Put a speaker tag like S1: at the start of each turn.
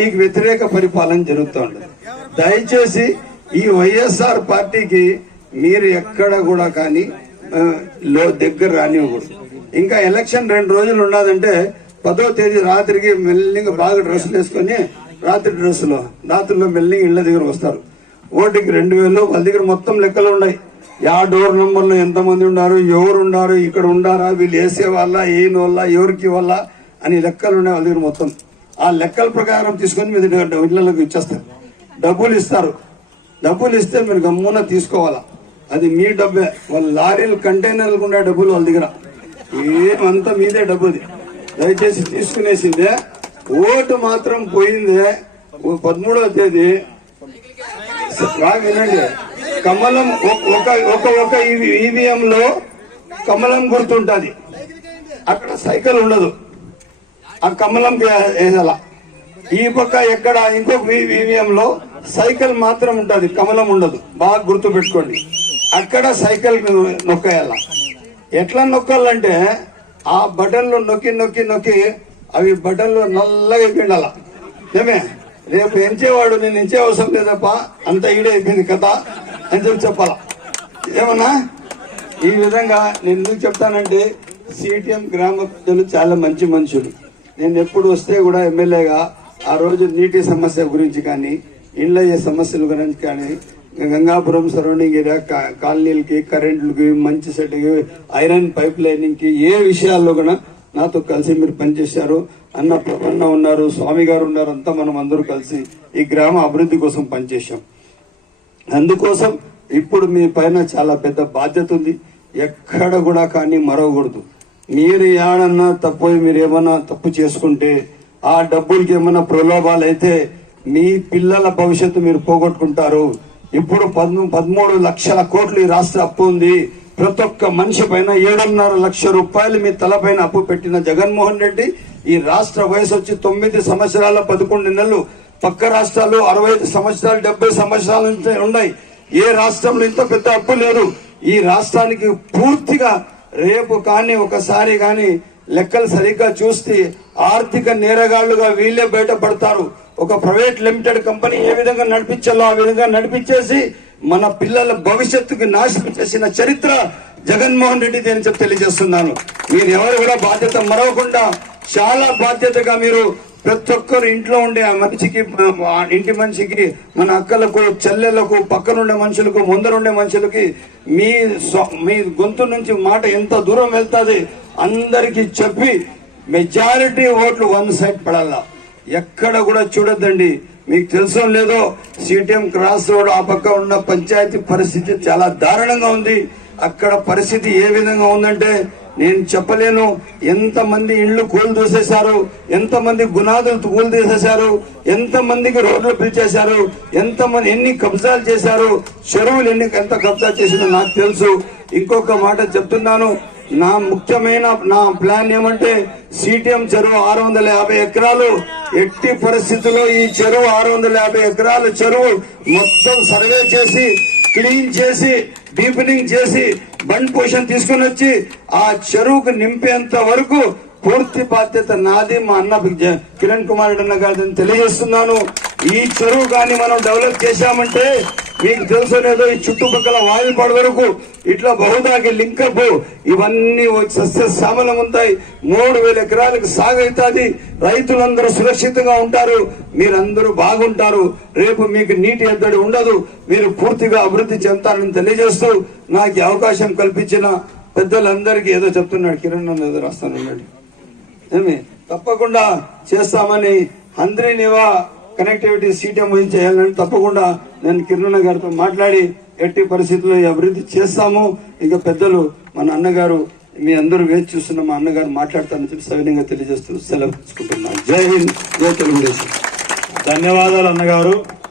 S1: మీకు వ్యతిరేక పరిపాలన జరుగుతుంది. దయచేసి ఈ వైఎస్ఆర్ పార్టీకి మీరు ఎక్కడ కూడా కానీ లో దగ్గర రానివ్వకూడదు. ఇంకా ఎలక్షన్ రెండు రోజులు ఉన్నదంటే పదో తేదీ రాత్రికి మెల్లింగ్ బాగా డ్రెస్సులు వేసుకొని రాత్రి డ్రెస్సులో రాత్రిలో మెల్లింగ్ ఇళ్ళ దగ్గర వస్తారు. ఓటుకి రెండు వేలు వాళ్ళ దగ్గర మొత్తం లెక్కలు ఉన్నాయి. యా డోర్ నెంబర్లో ఎంతమంది ఉన్నారు ఎవరు ఉన్నారు ఇక్కడ ఉండారా వీళ్ళు వేసే వాళ్ళ ఏం వల్ల ఎవరికి వల్ల అని లెక్కలు ఉన్నాయి వాళ్ళ దగ్గర మొత్తం. ఆ లెక్కల ప్రకారం తీసుకొని మీరు ఇళ్ళకు ఇచ్చేస్తారు డబ్బులు ఇస్తారు డబ్బులు ఇస్తే మీరు గమ్మున తీసుకోవాలా అది మీ డబ్బే వాళ్ళ లారీలు కంటైనర్లు ఉండే డబ్బులు వాళ్ళ దగ్గర ఏమంతా మీదే డబ్బుది దయచేసి తీసుకునేసిందే ఓటు మాత్రం పోయిందే ఓ పదమూడవ తేదీ బాగా వినండి కమలం ఒక- ఒక ఒక ఒక ఈవీఎం లో కమలం గుర్తుంటది అక్కడ సైకిల్ ఉండదు ఆ కమలం వేయాల. ఈ పక్క ఎక్కడ ఇంకొక ఈవీఎం లో సైకిల్ మాత్రం ఉంటుంది కమలం ఉండదు. బాగా గుర్తు పెట్టుకోండి. అక్కడ సైకిల్ నొక్కేయాల. ఎట్లా నొక్కాలంటే ఆ బటన్లు నొక్కి నొక్కి నొక్కి అవి బటన్లు నల్లగా పిండాల. ఏమే? రేపు ఎంచేవాడు నేను ఎంచే అవసరం లేదప్ప అంత ఈడే అయిపోయింది కథ అని చెప్పి చెప్పాలా. ఏమన్నా? ఈ విధంగా నేను ఎందుకు చెప్తానంటే సిటిఎం గ్రామ ప్రజలు చాలా మంచి మనుషులు. నేను ఎప్పుడు వస్తే కూడా ఎమ్మెల్యేగా ఆ రోజు నీటి సమస్య గురించి కానీ ఇండ్ల సమస్యల గురించి కానీ గంగాపురం సరౌండింగ్ ఏరియా కాలనీలకి కరెంట్లకి మంచి సెట్కి ఐరన్ పైప్ లైనింగ్కి ఏ విషయాల్లో కూడా నాతో కలిసి మీరు పనిచేశారు. అన్న ప్రపన్న ఉన్నారు స్వామి గారు ఉన్నారు అంతా మనం అందరూ కలిసి ఈ గ్రామ అభివృద్ధి కోసం పనిచేశాం. అందుకోసం ఇప్పుడు మీ పైన చాలా పెద్ద బాధ్యత ఉంది. ఎక్కడ కూడా కానీ మరవకూడదు. మీరు ఏడన్నా తప్పు మీరు ఏమన్నా తప్పు చేసుకుంటే ఆ డబ్బులకి ఏమన్నా ప్రలోభాలు అయితే మీ పిల్లల భవిష్యత్తు మీరు పోగొట్టుకుంటారు. ఇప్పుడు పదమూడు లక్షల కోట్లు ఈ రాష్ట్ర అప్పు ఉంది. ప్రతి ఒక్క మనిషి పైన ఏడున్నర లక్ష రూపాయలు మీ తలపైన అప్పు పెట్టిన జగన్మోహన్ రెడ్డి ఈ రాష్ట్ర వయసు వచ్చి తొమ్మిది సంవత్సరాల పదకొండు నెలలు. పక్క రాష్ట్రాలు అరవై ఐదు సంవత్సరాలు డెబ్బై సంవత్సరాల నుంచి ఉన్నాయి. ఏ రాష్ట్రంలో ఇంత పెద్ద అప్పు లేదు. ఈ రాష్ట్రానికి పూర్తిగా రేపు కానీ ఒకసారి కానీ లెక్కలు సరిగ్గా చూస్తే ఆర్థిక నేరగాళ్ళుగా వీళ్ళే బయటపడతారు. ఒక ప్రైవేట్ లిమిటెడ్ కంపెనీ ఏ విధంగా నడిపించాలో ఆ విధంగా నడిపించేసి మన పిల్లల భవిష్యత్తుకి నాశనం చేసిన చరిత్ర జగన్మోహన్ రెడ్డి అని చెప్పి తెలియజేస్తున్నాను. మీరు ఎవరు కూడా బాధ్యత మరవకుండా చాలా బాధ్యతగా మీరు ప్రతి ఒక్కరు ఇంట్లో ఉండే ఆ మనిషికి ఆ ఇంటి మనిషికి మన అక్కలకు చెల్లెలకు పక్కనుండే మనుషులకు ముందరుండే మనుషులకి మీ మీ గొంతు నుంచి మాట ఎంత దూరం వెళ్తుంది అందరికి చెప్పి మెజారిటీ ఓట్లు వన్ సైడ్ పడాలా. ఎక్కడ కూడా చూడొద్దండి. మీకు తెలుసో లేదో సిటిఎం క్రాస్ రోడ్ ఆ పక్క ఉన్న పంచాయతీ పరిస్థితి చాలా దారుణంగా ఉంది. అక్కడ పరిస్థితి ఏ విధంగా ఉందంటే నేను చెప్పలేను. ఎంతమంది ఇళ్ళు ఇళ్ళు కూలు దూసేశారు ఎంతమంది గునాదులు కూలు తీసేశారు? ఎంతమందికి రోడ్లు పిలిచేశారు ఎంత మంది ఎన్ని కబ్జాలు చేశారు? చెరువులు ఎన్ని ఎంత కబ్జా చేసిందో నాకు తెలుసు. ఇంకొక మాట చెప్తున్నాను. నా ముఖ్యమైన నా ప్లాన్ ఏమంటే సిటిఎం చెరువు ఆరు వందల యాభై ఎకరాలు. ఎట్టి పరిస్థితుల్లో ఈ చెరువు ఆరు వందల యాభై ఎకరాల చెరువు మొత్తం సర్వే చేసి క్లీన్ చేసి డీపెనింగ్ చేసి బండ్ పొజిషన్ తీసుకుని వచ్చి ఆ చెరువుకు నింపేంత వరకు పూర్తి బాధ్యత నాది మా అన్న కిరణ్ కుమార్ రెడ్డి అన్న గారిని తెలియజేస్తున్నాను. ఈ చెరువు కానీ మనం డెవలప్ చేశామంటే మీకు తెలుసునేదో ఈ చుట్టుపక్కల వాయిల్పాడు వరకు ఇట్లా బహుదాకి లింకప్ ఇవన్నీ సస్య శ్యామలం ఉంటాయి. మూడు వేల ఎకరాలకు సాగైతుంది రైతులందరూ సురక్షితంగా ఉంటారు. మీరందరూ బాగుంటారు. రేపు మీకు నీటి ఎద్దడి ఉండదు. మీరు పూర్తిగా అభివృద్ధి చెందుతారని తెలియజేస్తూ నాకు అవకాశం కల్పించిన పెద్దలందరికీ ఏదో చెప్తున్నాడు. కిరణ్ అన్న ఏదో రాస్తానన్నాడు. ఏమి? తప్పకుండా చేస్తామని హంద్రీ నివా కనెక్టివిటీ సీటం గురించి చేయాలని తప్పకుండా నేను కిరణ్ గారితో మాట్లాడి ఎట్టి పరిస్థితుల్లో అభివృద్ధి చేస్తాము. ఇంకా పెద్దలు మన అన్నగారు మీ అందరూ వేచి చూస్తున్న మా అన్నగారు మాట్లాడతానని చెప్పి సవినయంగా తెలియజేస్తూ సెలవు తీసుకుంటున్నాను. జై హింద్ జై తెలుగుదేశం.
S2: ధన్యవాదాలు అన్నగారు.